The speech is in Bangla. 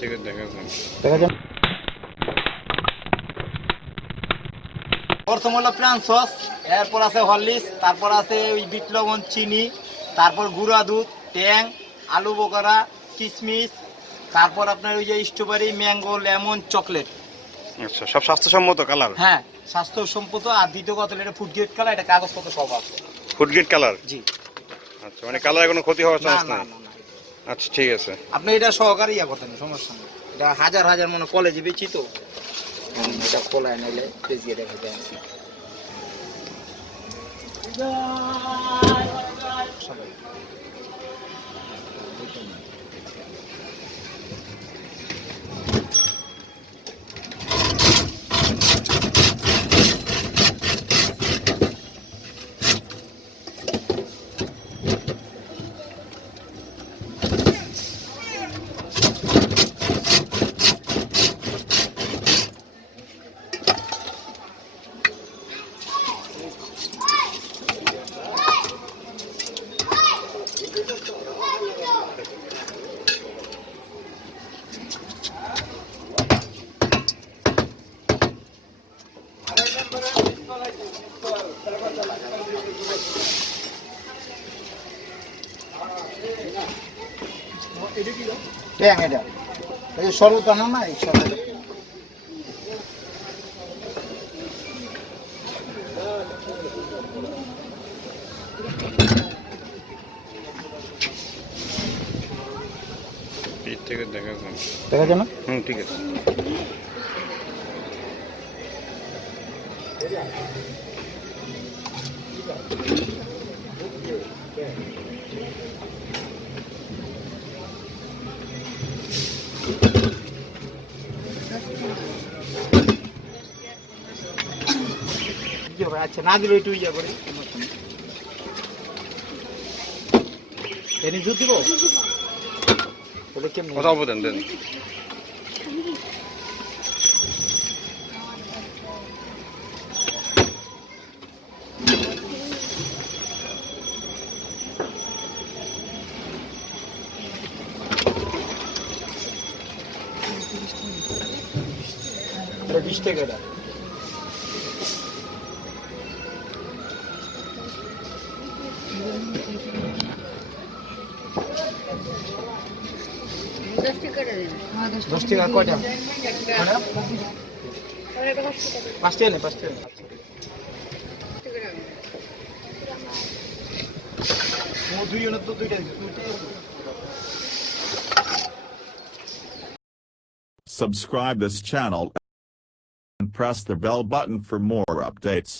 থেকে দেখা যান। প্রথম হলো প্রাণ সস, এরপর আছে হরলিক্স, তারপর আছে ওই বিট লবণ, চিনি, তারপর গুঁড়া দুধ, ট্যাং, আলু বোকারা, কিশমিশ, তারপর আপনার ওই যে স্ট্রবেরি, ম্যাঙ্গো, লেমন, চকলেট। আচ্ছা, সব স্বাস্থ্যসম্মত কালার? হ্যাঁ, স্বাস্থ্যসম্মত। আর দ্বিতীয় কথা এটা ফুড গ্রেড কালার, এটা কাগজপত্র সব আছে। Food grade colour? জি। আচ্ছা, মানে কালারে কোনো ক্ষতি হওয়ার না চান্স না নাই? না না। আচ্ছা, ঠিক আছে। আপনি এটা সহকারে ইয়া করতেন, সমস্যা নেই। এটা হাজার হাজার মনে কলেজে বেচি তো, এটা খোলায় নাইলে পেজিয়ে দেখা যায়। এটা এই শরবত আনা না, এই শরবত থেকে দেখা যায় না। ঠিক আছে। আচ্ছা, না দিলে একটু ইয়া করে এনে দুধ দিব বলে কেমন কথা বলেন দেন। এটা 20 টাকা। দশ টাকা কয়টা? পাঁচটা নেই, পাঁচটা নেই। দুইজনের তো দুইটা। Subscribe this channel and press the bell button for more updates.